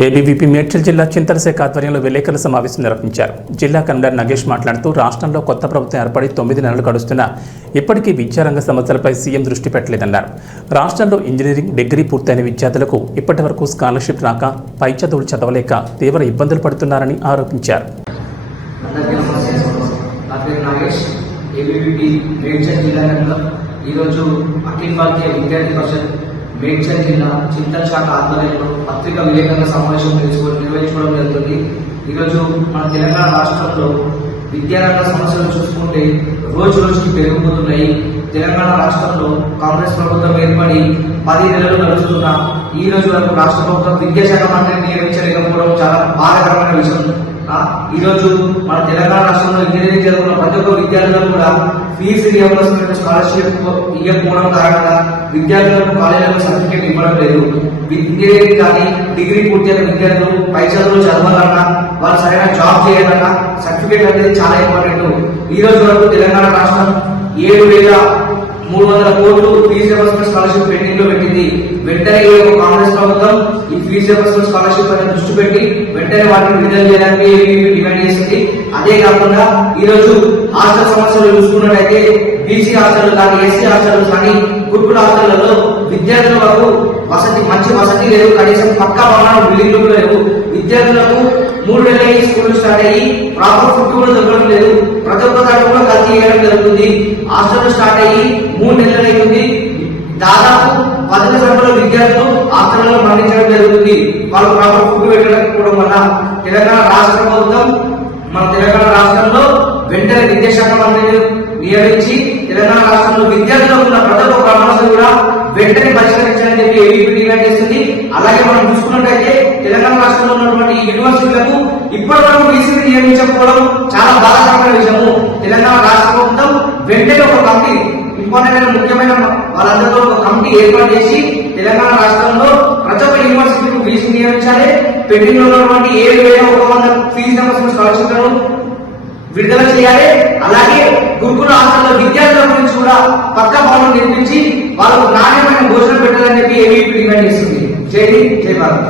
ABVP Medchal జిల్లా చింతల శాఖ ఆధ్వర్యంలో విలేకరుల సమావేశం నిర్వహించారు. జిల్లా కన్వీనర్ నగేష్ మాట్లాడుతూ రాష్ట్రంలో కొత్త ప్రభుత్వం ఏర్పడి 9 నెలలు గడుస్తున్నా ఇప్పటికీ విద్యారంగ సమస్యలపై సీఎం దృష్టి పెట్టలేదన్నారు. రాష్ట్రంలో ఇంజనీరింగ్ డిగ్రీ పూర్తయిన విద్యార్థులకు ఇప్పటి వరకు స్కాలర్షిప్ రాక పై చదువులు చదవలేక తీవ్ర ఇబ్బందులు పడుతున్నారని ఆరోపించారు. మేడ్చల్ జిల్లా చింతల శాఖ ఆధ్వర్యంలో పత్రికా విలేకరుల సమావేశం నిర్వహించుకోవడం జరుగుతుంది. ఈరోజు మన తెలంగాణ రాష్ట్రంలో విద్యారంగ సమస్యలు చూసుకుంటే రోజు రోజుకి పెరిగిపోతున్నాయి. తెలంగాణ రాష్ట్రంలో కాంగ్రెస్ ప్రభుత్వం ఏర్పడి 10 నెలలు గడుస్తున్నా ఈ రోజు వరకు రాష్ట్ర ప్రభుత్వం విద్యాశాఖ మంత్రిని నియమించలేకపోవడం చాలా బాధాకరమైన విషయం. ఈ రోజు మన తెలంగాణ రాష్ట్రంలో ఇంజనీరింగ్ చదువుకున్న ప్రతి ఒక్క విద్యార్థులకు కూడా ఫీజు రియంబర్స్మెంట్ స్కాలర్షిప్ ఇవ్వకపోవడం కారణంగా విద్యార్థులకు కాలేజీలకు సర్టిఫికేట్ ఇవ్వడం లేదు. ఇంజనీరింగ్ కానీ డిగ్రీ పూర్తయిన విద్యార్థులు పై చదువులు చదవాలన్నా వాళ్ళు సరైన జాబ్ చేయాలన్నా సర్టిఫికేట్ అనేది చాలా ఇంపార్టెంట్. ఈ రోజు వరకు తెలంగాణ రాష్ట్రం 7,300 కోట్లు ఫీజు రియంబర్స్మెంట్ స్కాలర్షిప్ పెండింగ్ లో పెట్టింది. వెంటనే కాంగ్రెస్ ప్రభుత్వం ఈ ఫీజు రియంబర్స్మెంట్ స్కాలర్షిప్ పైన దృష్టి పెట్టి వెంటనే వాటిని విడుదల చేయడానికి డిమాండ్ చేసింది. అదే కాకుండా ఈ రోజు హాస్టల్ సమస్యలు చూసుకున్నట్టయితే బీసీ హాస్టల్ కానీ ఎస్సీ హాస్టల్ కానీ గురుకుల హాస్టళ్లలో విద్యార్థులకు మంచి వసతి లేదు. కనీసం పక్కా భవనాలు బిల్డింగ్లు కూడా లేవు. విద్యార్థులకు 3 నెలలు స్కూల్ స్టార్ట్ అయ్యి ప్రాపర్ ఫుడ్ కూడా దొరకడం లేదు. ప్రతి ఒక్క దాంట్లో కూడా కల్తీ చేయడం జరుగుతుంది. హాస్టల్ స్టార్ట్ అయ్యి 3 నెలలు అవుతుంది. దాదాపు 10 సంఖ్యలో విద్యార్థులు హాస్టల్లో మరణించడం జరుగుతుంది. వాళ్ళు ప్రాపర్ ఫుడ్ పెట్టకపోవడం వల్ల తెలంగాణ రాష్ట్ర ప్రభుత్వం మన తెలంగాణ రాష్ట్రంలో వెంటనే విద్యాశాఖ మంత్రిని నియమించి తెలంగాణ రాష్ట్రంలో విద్యార్థులకు ఉన్న ప్రతి ఒక్క సమస్యలు కూడా వెంటనే పరిష్కరించాలని చెప్పి ఏబీవీపీ డిమాండ్ చేస్తుంది. అలాగే మనం చూసుకున్నట్టయితే తెలంగాణ రాష్ట్రంలో ఉన్నటువంటి యూనివర్సిటీలకు ఇప్పటి వరకు వీసీని నియమించకపోవడం చాలా బాధాకరమైన విషయము. తెలంగాణ రాష్ట్ర ప్రభుత్వం వెంటనే ఒక కమిటీ ఇంపార్టెంట్ ముఖ్యమైన వాళ్ళందరితో ఒక కమిటీ ఏర్పాటు చేసి తెలంగాణ రాష్ట్రంలో ప్రతి ఒక్క యూనివర్సిటీకి వీసీ నియమించాలి. పెండింగ్ లో ఉన్నటువంటి 7,100 ఫీజు రియంబర్స్మెంట్ స్కాలర్షిప్లను విడుదల చేయాలి. అలాగే గురుకుల హాస్టల్లో విద్యార్థుల గురించి కూడా పక్కా భవనం నిర్మించి వాళ్ళకు నాణ్యమైన భోజనం పెట్టాలని చెప్పి ఏబీవీపీ డిమాండ్ చేస్తుంది. జై హింద్, జై భారత్.